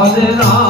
আমাদের না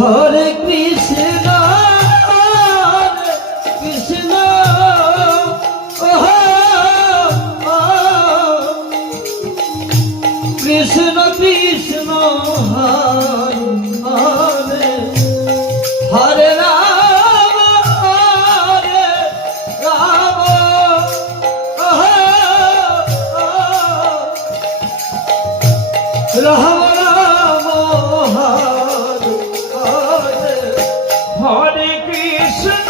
Hare Listen!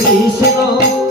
Krishna